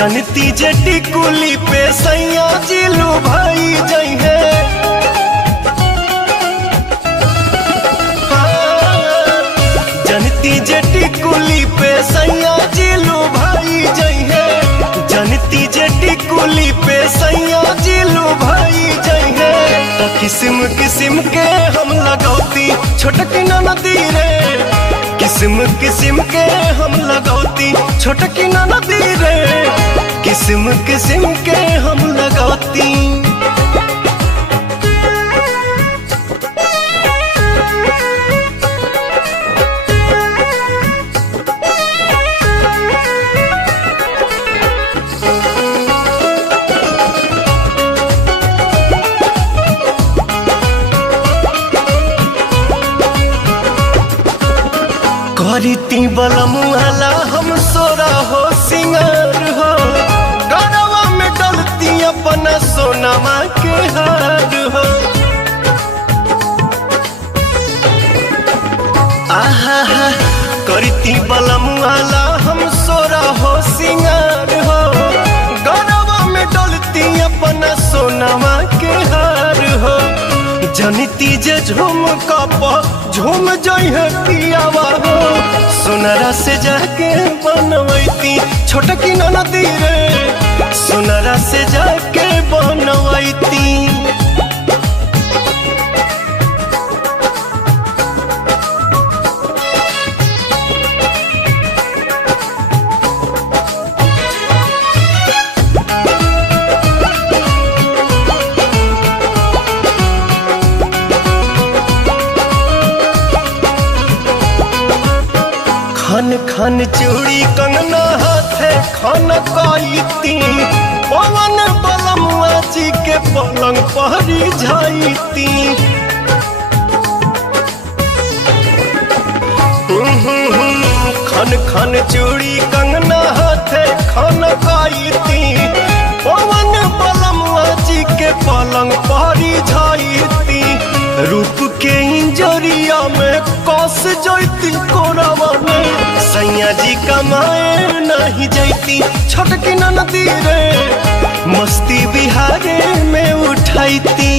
जनती जटी कुली पे सैया जिलू भाई जई है। जनती जटी कुली पे सैया जिलू भाई जई है। जनती जटी कुली पे सैया जिलू भाई जई है। तो किस्म किस्म के हम लगौती छोटकी नदी रे। किस्म किस्म के हम लगौती छोटकी नदी रे। किस्म किस्म के हम लगौती। करीती बलमुआला हम सोरा हो सिंगार हो। गरवा में डलती अपना सोनमा के हार हो। आहा करीती बलमुआला हम सोरा हो सिंगार हो। गरवा में डलती अपना सोनमा के हार हो। जनती जे झूम कप झूम जई है पियावा हो। सोनरा से जाके बनवैती छोटकी नदी रे। सोनरा से जाके बनवैती। खन खन चूड़ी कंगना हाथे खन काईती। पवन बलमुआ जी के पलंग पहरी जाईती। खन खन चूड़ी कंगना हाथे खन काईती। पवन बलमुआ जी के पलंग पहरी जाईती। रूप के इंजरिया में कस जैती कोरावा में। सैया जी कमाए नहीं जैती छोटकी नदी रे। मस्ती बिहारे में उठाईती।